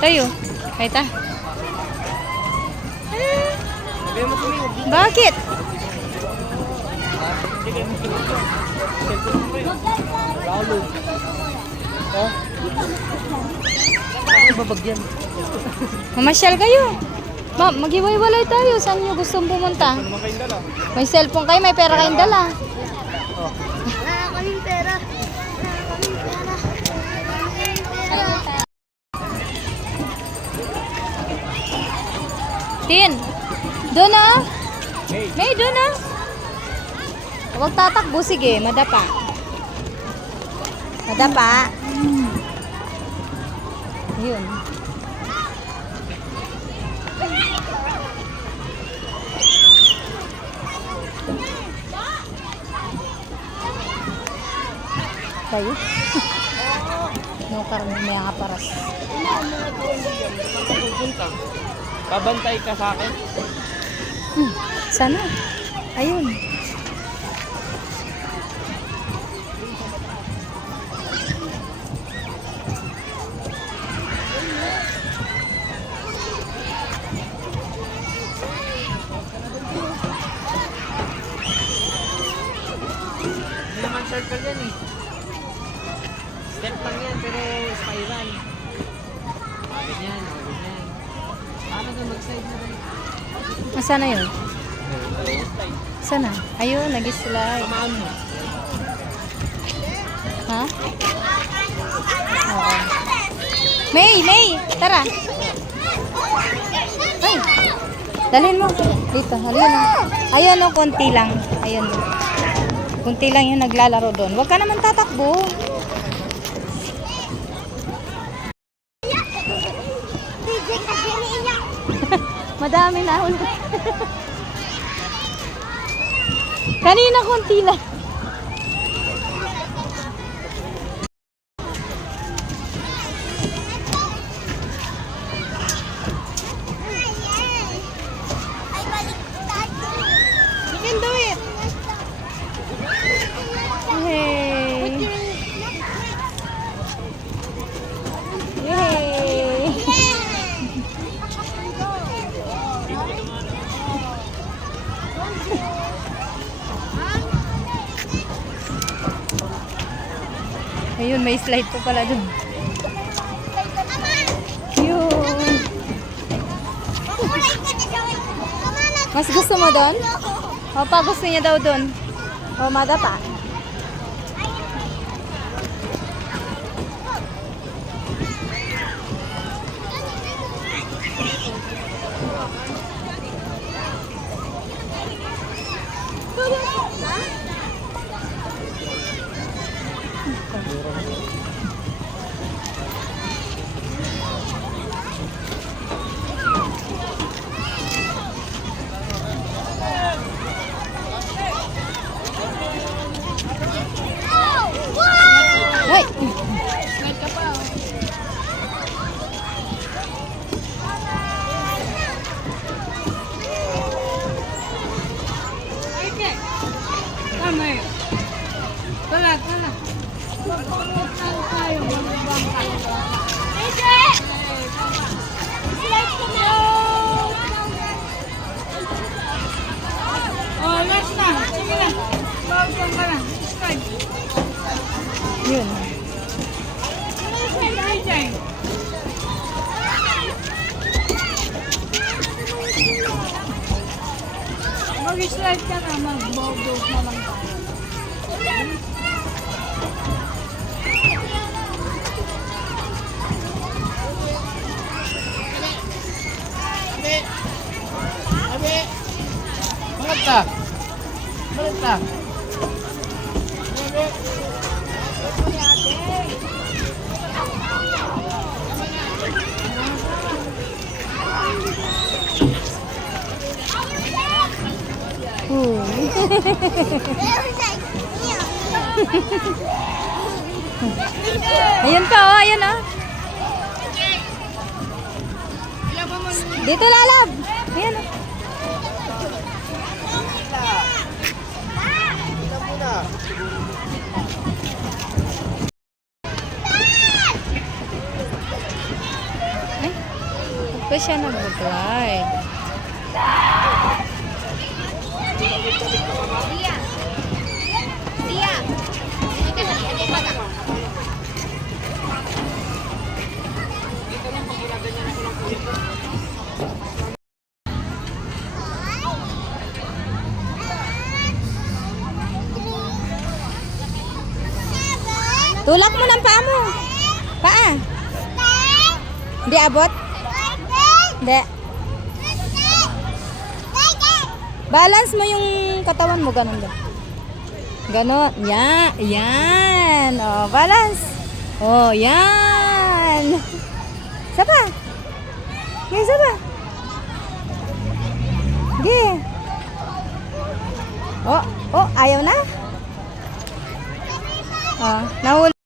Tayo. Kahit Bakit? Mamasyal kayo. Mag-iwalay tayo. Saan nyo gustong pumunta? May cellphone kayo, may pera kayong dala. Wala kaming pera. Tin, doon na. May doon na. Huwag tatakbo, sige, madapa. Madapa. Yun. Tayo. No karne may paras. Babantay ka sa akin. Sana. Ayun. Hindi naman circle yan eh. Step lang yan pero spiral. Ganyan. Paano ka mag-slide na rin? Sana yun? Sana? Ayun, nag-slide. Tamaan mo. Ha? Oo. May! Tara! Ay! Dalhin mo. Dito, halina. Ayan o, konti lang. Ayan. Konti lang yung naglalaro doon. Huwag ka naman tatakbo. Madami na ulit. Kanina konti lang. You can do it. Hey. Yay. Ayun, may slide po pala dun. Yun. Mas gusto mo doon? O pa, gusto niya daw doon. O, madapa. Hoy! Yun. Mag-slide ka na, mag-bobos na lang tayo. Bakit ka? Ayun pa, oh, ayun oh. Dito lalab. Ayun oh. Ay. pa siya nag-glide. Tulak mo ng paa mo. Paa. Hindi abot? Hindi. Balance mo yung katawan mo. Ganun din. Ganon. Yan. Yan. Oh, balance. Oh, yan. Isa pa. Okay, isa pa. Okay. Oh, ayaw na? Oh, nahuli.